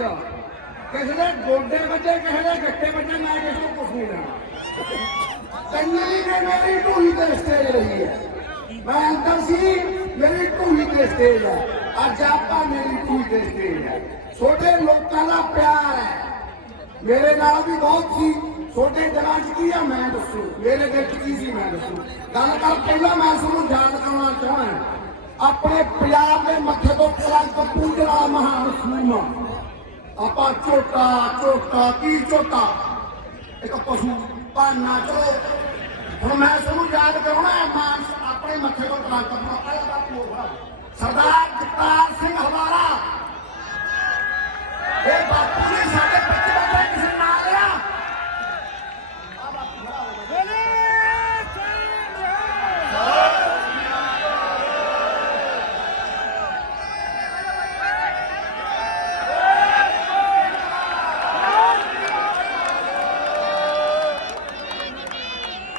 ਚ ਕਿਸੇ ਦੇ ਗੋਡੇ ਵੱਜੇ, ਕਿਸੇ ਦੇ ਗੱਟੇ ਵੱਜੇ, ਮੈਂ ਕਿਸੇ ਨੂੰ ਕੁਛ ਨਹੀਂ ਲੈਣਾ ਕੰਨੀ ਨੇ ਮੇਰੀ ਢੂਹੀ ਤੇ ਸਟੇਜ ਰਹੀ ਹੈ। ਮੈਂ ਅੰਦਰ ਸੀ ਮੇਰੀ ਢੂਹੀ ਤੇ ਸਟੇਜ ਹੈ। ਅੱਜ ਆਪਾਂ ਮੇਰੀ ਢੂਹੀ ਤੇ ਸਟੇਜ ਹੈ। ਛੋਟੇ ਲੋਕਾਂ ਦਾ ਪਿਆਰ ਹੈ। ਮੇਰੇ ਨਾਲ ਵੀ ਬਹੁਤ ਸੀ। ਛੋਟੇ ਦਿਲਾਂ 'ਚ ਕੀ ਆ ਮੈਂ ਦੱਸੂ? ਮੇਰੇ ਦਿਲ 'ਚ ਕੀ ਸੀ ਮੈਂ ਦੱਸੂ? ਗੱਲ ਕਰ, ਪਹਿਲਾਂ ਮੈਂ ਤੁਹਾਨੂੰ ਯਾਦ ਕਰਾਉਣਾ ਚਾਹੁੰਦਾ ਆਪਣੇ ਪੰਜਾਬ ਦੇ ਮੱਥੇ ਤੋਂ ਕਲੰਕ ਪੂਜਣਾ ਮਹਾਨ ਸੂਮ ਆਪਾਂ ਝੋਟਾ ਝੋਟਾ, ਕੀ ਝੋਟਾ? ਇੱਕ ਪਸ਼ੂ ਭਾਨਾ ਚਲੋ ਹੁਣ ਮੈਂ ਤੁਹਾਨੂੰ ਯਾਦ ਕਰਾਉਣਾ ਹੈ ਮਾਨ ਆਪਣੇ ਮੱਥੇ ਤੋਂ ਕਲੰਕ ਪੂਜਣਾ ਪਹਿਲਾਂ ਦਾ ਪੂਰਾ ਸਰਦਾਰ ਜਗਤਾਰ ਸਿੰਘ ਹਵਾਰਾ ਇਹ ਬਾਪੂ ਨੇ ਸਾਡੇ ਪਿੰਡ ਦਾ ਕਿਸੇ ਨਾਲ ਲਿਆ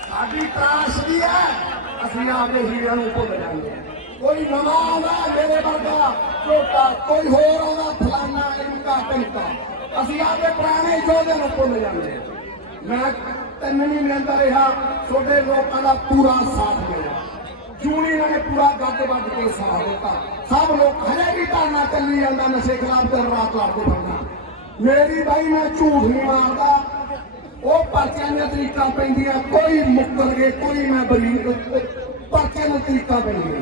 ਸਾਡੀ ਤਰਾਸਦੀ ਹੈ ਅਸੀਂ ਆਪਦੇ ਹੀਰਿਆਂ ਨੂੰ ਭੁੱਲ ਜਾਂਦੇ ਕੋਈ ਨਵਾਂ ਆਉਂਦਾ ਮੇਰੇ ਵਰਗਾ ਛੋਟਾ ਕੋਈ ਹੋਰ ਆਉਂਦਾ, ਫਲਾਨਾ, ਇਨਕਾ ਟਿਮਕਾ ਅਸੀਂ ਆਪਦੇ ਪੁਰਾਣੇ ਯੋਧਿਆਂ ਨੂੰ ਭੁੱਲ ਜਾਂਦੇ ਮੈਂ ਤਿੰਨ ਮਹੀਨੇ ਅੰਦਰ ਰਿਹਾ ਛੋਟੇ ਲੋਕਾਂ ਦਾ ਪੂਰਾ ਸਾਥ ਮਿਲਿਆ। ਜੂਨੀਅਰਾਂ ਨੇ ਪੂਰਾ ਗੱਜ ਵੱਜ ਕੇ ਸਾਥ ਦਿੱਤਾ। ਸਭ ਲੋਕ ਹਜੇ ਵੀ ਧਰਨਾ ਚੱਲੀ ਜਾਂਦਾ, ਨਸ਼ੇ ਖਿਲਾਫ ਦਿਨ ਰਾਤ ਲੜਦੇ ਫਿਰਨਾ ਮੇਰੀ ਬਾਈ, ਮੈਂ ਝੂਠ ਨਹੀਂ ਮਾਰਦਾ। ਉਹ ਪਰਚਿਆਂ ਦੀਆਂ ਤਰੀਕਾਂ ਪੈਂਦੀਆਂ, ਕੋਈ ਮੁੱਕਰ ਗਏ, ਕੋਈ ਮੈਂ ਬਰੀ ਪਰਚਿਆਂ ਦੀਆਂ ਤਰੀਕਾਂ ਪੈਂਦੀਆਂ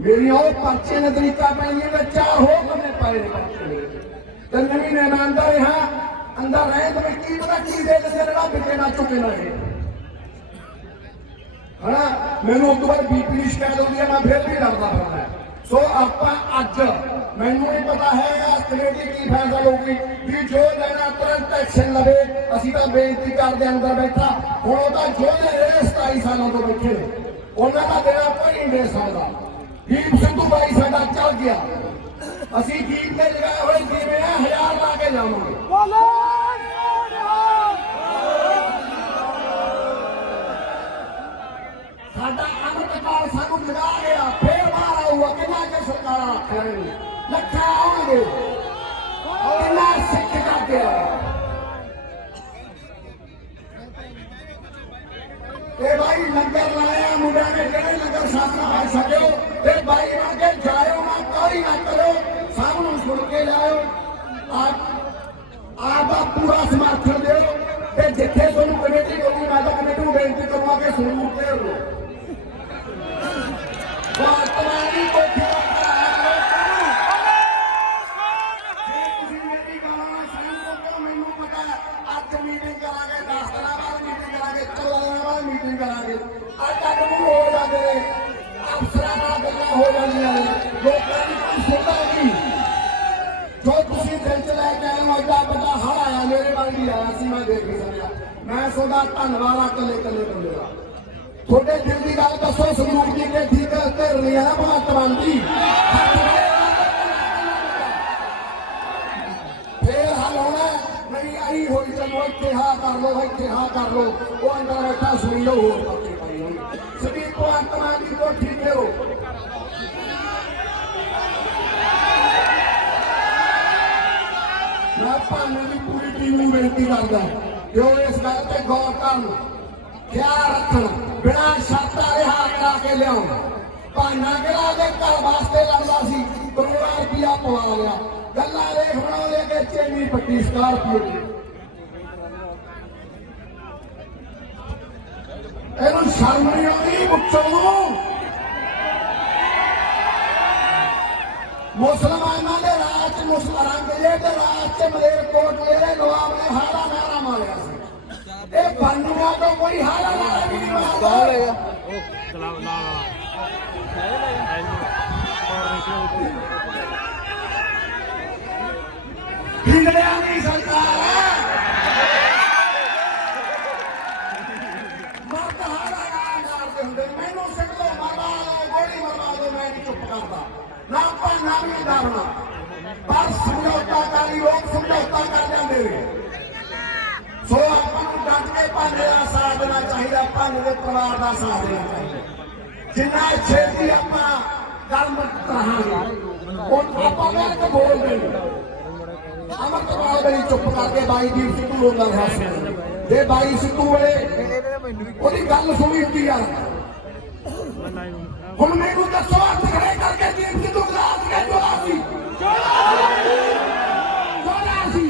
ਮੇਰੀਆਂ ਉਹ ਪਰਚਿਆਂ ਦੀਆਂ ਤਰੀਕਾਂ ਪੈਂਦੀਆਂ ਵਿੱਚ ਚਾਹ ਹੋ ਕਮੇ ਪਾਏ ਨੇ ਪਰਚੇ ਤੇ ਨਵੀਂ ਨੇ ਮੈਂ ਰਿਹਾ, ਅੰਦਰ ਰਹੇ ਤੇ ਕੀ ਪਤਾ ਕੀ ਦੇ ਤੇ ਜਿਹੜਾ ਬਿਕੇ ਨਾ ਚੁੱਕੇ ਨਾ। ਇਹ ਹਨਾ? ਮੈਨੂੰ ਉਸ ਤੋਂ ਬਾਅਦ ਬੀਪੀ ਦੀ ਸ਼ਿਕਾਇਤ ਹੁੰਦੀ ਹੈ, ਮੈਂ ਫਿਰ ਵੀ ਡਰਦਾ ਫਿਰਦਾ। ਸੋ ਆਪਾਂ ਅੱਜ, ਮੈਨੂੰ ਨਹੀਂ ਪਤਾ ਹੈ ਕਮੇਟੀ ਕੀ ਫੈਸਲਾ ਲਊਗੀ ਵੀ ਜੋ ਲੈਣਾ ਤੁਰੰਤ ਐਕਸ਼ਨ ਲਵੇ, ਅਸੀਂ ਤਾਂ ਬੇਨਤੀ ਕਰਦੇ ਅੰਦਰ ਬੈਠਾ। ਹੁਣ ਉਹ ਤਾਂ ਜੋ ਲੈ ਰਹੇ 27 ਸਾਲਾਂ ਤੋਂ ਬੈਠੇ ਨੇ। ਉਹਨਾਂ ਦਾ ਦੇਣਾ ਕੋਈ ਨਹੀਂ ਦੇ ਸਕਦਾ ਦੀਪ ਸਿੱਧੂ ਬਾਈ ਸਾਡਾ ਚੱਲ ਗਿਆ। ਅਸੀਂ ਦੀਪ ਤੇ ਲਗਾਏ ਹੋਏ ਜਿਵੇਂ ਆ ਹਜ਼ਾਰ ਲਾ ਕੇ ਜਾਵਾਂਗੇ। ਸਾਡਾ ਅਮਰਤਪਾਲ ਸਾਨੂੰ ਲਗਾ ਗਿਆ ਫੇਰ ਬਾਹਰ ਆਊਗਾ ਕਿੰਨਾ ਕਿ ਸਰਕਾਰਾਂ ਆਖਣਗੇ ਲੱਖਾਂ ਆਉਣਗੇ। ਇਹ ਭਾਈ ਲੰਗਰ ਲਾਇਆ ਮੁੰਡਿਆਂ ਨੇ ਜਿਹੜੇ ਲੰਗਰ ਸਾਥ ਨਾਲ ਸਕਿਓ ਤੇ ਭਾਈ ਅੱਗੇ ਜਾਇਓ ਨਾ, ਕੋਈ ਨਾ ਕਰੋ। ਸਭ ਨੂੰ ਸੁਣ ਕੇ ਜਾਇਓ ਆਪ ਆਪ ਪੂਰਾ ਸਮਰਥਨ ਦੇਖ ਨਹੀਂ ਸਕਿਆ। ਮੈਂ ਤੁਹਾਡਾ ਧੰਨਵਾਦ ਆ ਕੱਲੇ ਕੱਲੇ ਬੰਦੇ ਦਾ। ਤੁਹਾਡੇ ਦਿਲ ਦੀ ਗੱਲ ਦੱਸੋ ਸੰਦੂਕ ਜੀ ਕੇ ਠੀਕ ਤੇ ਰਲੀਆ ਨਾ ਭਗਤ ਬੰਦੀ ਫੇਰ ਹਲ ਹੋਣਾ ਨਹੀਂ ਆਈ ਹੋਈ ਚਲੋ, ਇੱਥੇ ਹਾਂ ਕਰ ਲੋ ਇੱਥੇ ਹਾਂ ਕਰ ਲੋ ਉਹ ਅੰਦਰ ਬੈਠਾ ਸੁਣੀ ਲਓ, ਹੋਰ ਬਾਕੀ ਪਾਈ ਹੋਈ। ਸਭੀ ਕੋ ਅੰਤਮਾ ਦੀ ਕੋ ਠੀਕ ਹੋ ਮੈਂ ਭਾਨੇ ਦੀ ਪੂਰੀ ਟੀਮ ਨੂੰ ਬੇਨਤੀ ਕਰਦਾ ਕਿ ਉਹ ਇਸ ਗੱਲ ਤੇ ਗੌਰ ਕਰਨ ਖਿਆਲ ਰੱਖਣ ਬਿਨਾਂ ਸ਼ਰਤਾਂ ਰਿਹਾ ਕਰਾ ਕੇ ਲਿਆਉਣ ਭਾਨਾ ਕਿਹੜਾ ਦੇ ਘਰ ਵਾਸਤੇ ਲੜਦਾ ਸੀ ਕਰੋੜਾਂ ਰੁਪਇਆ ਪਵਾ ਲਿਆ ਗੱਲਾਂ ਦੇਖ ਬਣਾਉਂਦੇ ਕਿ ਚੇਨੀ ਪੱਟੀ ਸਕਾਰਪੀਓ ਦੀ ਇਹਨੂੰ ਸ਼ਰਮ ਨਹੀਂ ਆਉਂਦੀ ਮੁੱਛੋਂ ਨੂੰ ਮੁਸਲਮਾਨਾਂ ਦੇ ਚ ਮੁਸਲਮਾਨਾਂ ਦੇ ਤੇ ਰਾਜ ਚ ਮਲੇਰ ਕੋਟ ਜਿਹੜੇ ਨਵਾਬ ਨੇ ਹਾਲਾ ਨਾਰਾ ਮਾਰਿਆ ਸੀ। ਇਹ ਬੰਦੂਆਂ ਤੋਂ ਕੋਈ ਹਾਲਾ ਨਾਰਾ ਵੀ ਨਹੀਂ ਮਾਰਦਾ। ਚਲਾਓ ਲਾ ਲਾ ਹਿੰਦੜਿਆਂ ਦੀ ਸਰਕਾਰ ਹੈ ਮਰਦ ਹਾਲਾ ਨਾਰਾ ਮਾਰਦੇ ਹੁੰਦੇ ਮੈਨੂੰ ਸਿੱਖ ਲੋ ਮਾਰਾ ਗੋਲੀ ਮਰਵਾ ਦੋ ਮੈਂ ਨਹੀਂ ਚੁੱਪ ਕਰਦਾ ਨਾ ਭਾਨਾ ਵੀ ਡਰਨਾ ਪਰ ਸਮਝੌਤਾ ਕਾਲੀ ਲੋਕ ਸਮਝੌਤਾ ਕਰ ਜਾਂਦੇ ਨੇ ਸੋ ਆਪਾਂ ਨੂੰ ਡਟ ਕੇ ਭਾਨੇ ਦਾ ਸਾਥ ਦੇਣਾ ਚਾਹੀਦਾ ਪਰਿਵਾਰ ਦਾ ਸਾਥ ਦੇਣਾ ਚਾਹੀਦਾ ਜਿੰਨਾ ਛੇਤੀ ਆਪਾਂ ਗੱਲ ਮੁੱਕ ਕਰਾਂਗੇ, ਉਹ ਆਪਾਂ ਵੇਖ ਕੇ ਬੋਲਦੇ ਨੇ ਅਮਰਤਪਾਲ ਬੜੀ ਚੁੱਪ ਕਰਕੇ ਬਾਈ ਦੀ ਸਿੱਧੂ ਰੋਂਦਾ ਰਿਹਾ ਸੀ ਜੇ ਬਾਈ ਸਿੱਧੂ ਵੇਲੇ ਉਹਦੀ ਗੱਲ ਸੁਣੀ ਹੁੰਦੀ ਆ। ਹੁਣ ਮੈਨੂੰ ਦੱਸੋ, ਹੱਥ ਖੜੇ ਕਰਕੇ ਦੀਪ ਸਿੱਧੂ ਗਲਾਸ ਕੇ ਜੋੜਾ ਸੀ ਜੋੜਾ ਸੀ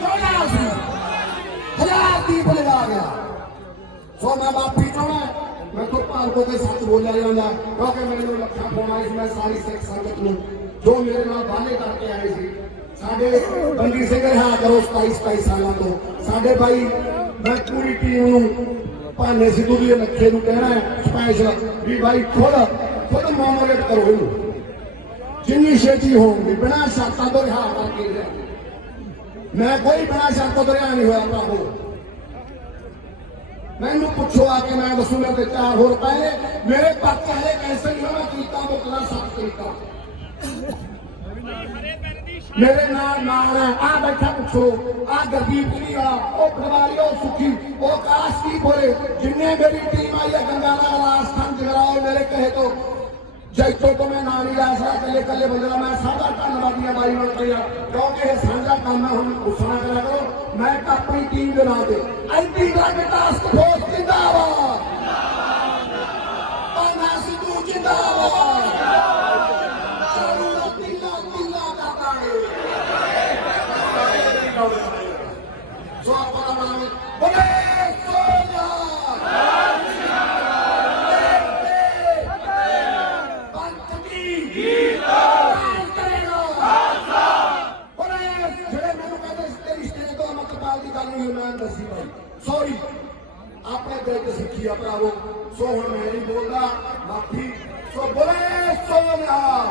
ਜੋੜਾ ਸੀ ਹਜ਼ਾਰ ਦੀਪ ਲਗਾ ਗਿਆ ਸੋ ਮੈਂ ਮਾਫੀ ਚਾਹਣਾ ਮੈਂ ਤੋਂ ਭਾਲ ਕੋ ਕੇ ਸੱਚ ਬੋਲਿਆ ਜਾਂਦਾ। ਕਿਉਂਕਿ ਮੈਨੂੰ ਲੱਖਾਂ ਫੋਨ ਆਏ ਸੀ, ਮੈਂ ਸਾਰੀ ਸਿੱਖ ਸੰਗਤ ਨੂੰ ਜੋ ਮੇਰੇ ਨਾਲ ਵਾਅਦੇ ਕਰਕੇ ਆਏ ਸੀ। ਸਾਡੇ ਬੰਦੀ ਸਿੰਘ ਰਿਹਾ ਕਰੋ 27 27 ਸਾਲਾਂ ਤੋਂ। ਸਾਡੇ ਭਾਈ, ਮੈਂ ਪੂਰੀ ਟੀਮ ਨੂੰ ਭਾਨੇ ਸਿੱਧੂ ਦੀ ਲੱਖੇ ਨੂੰ ਕਹਿਣਾ ਹੈ ਸਪੈਸ਼ਲ ਵੀ ਭਾਈ ਖੁਦ ਖੁਦ ਮਾਮੂਲੇਟ ਕਰੋ ਇਹਨੂੰ। ਜਿੰਨੀ ਛੇਤੀ ਹੋਊਗੀ, ਬਿਨਾਂ ਸ਼ਰਤਾਂ ਤੋਂ ਰਿਹਾ ਕਰਕੇ ਮੈਂ ਕੋਈ ਬਿਨਾਂ ਸ਼ਰਤਾਂ ਤੋਂ ਰਿਹਾ ਨਹੀਂ ਹੋਇਆ, ਭਾਵੇਂ। ਮੈਨੂੰ ਪੁੱਛੋ ਆ ਕੇ ਮੈਂ ਦੱਸੂਗਾ ਤੇ ਚਾਰ ਹੋਰ ਪਹਿਲੇ ਮੇਰੇ ਪਰਚਾ ਹੈ ਕੈਂਸਲ ਨਹੀਂ ਹੋਣਾ ਕੀਤਾ ਮੁਕਲਾ ਸਭ ਕੀਤਾ ਮੇਰੇ ਨਾਲ ਨਾਲ ਹੈ ਆ ਬੈਠਾ ਪੁੱਛੋ ਆ ਗਰਦੀਪ ਜੀ ਆ ਉਹ ਪਟਵਾਰੀ ਉਹ ਸੁਖੀ ਉਹ ਕਾਸ਼ਦੀਪ ਬੋਲੇ ਜਿੰਨੇ ਮੇਰੀ ਟੀਮ ਆਈ ਹੈ ਗੰਗਾਲਾ ਰਾਜਸਥਾਨ ਜਗਰਾਓ ਮੇਰੇ ਕਹੇ ਤੋਂ ਜੈਤੋ ਤੋਂ ਮੈਂ ਨਾਂ ਨਹੀਂ ਲੈ ਸਕਦਾ ਕੱਲੇ ਕੱਲੇ ਬੰਦੇ ਦਾ ਮੈਂ ਸਾਡਾ ਧੰਨਵਾਦੀ ਆ ਬਾਈ ਬਣ ਕੇ ਆ ਕਿਉਂਕਿ ਇਹ ਸਾਂਝਾ ਕੰਮ ਹੈ ਹੁਣ ਗੁੱਸਾ ਨਾ ਕਰਿਆ ਕਰੋ ਮੈਂ ਤਾਂ ਆਪਣੀ ਟੀਮ ਦੇ ਨਾਂ ਤੇ ਐਂਟੀ ਡਰਗ ਟਾਸਕ ਫੋਰਸ ਜਿੰਦਾਬਾਦ। ਪਾਨਾ ਸਿੱਧੂ ਜਿੰਦਾਬਾਦ। ਨਹੀਂ ਉਹਨਾਂ ਦੱਸੀ ਭਾਈ। ਸੌਰੀ ਆਪਣੇ ਦਿਲ ਤੇ ਸਿੱਖੀ ਆ ਭਰਾਵੋ। ਸੋ ਹੁਣ ਮੈਂ ਨਹੀਂ ਬੋਲਦਾ, ਮਾਫੀ। ਸੋ ਬੋਲੇ, ਸੋ ਨਿਹਾਲ।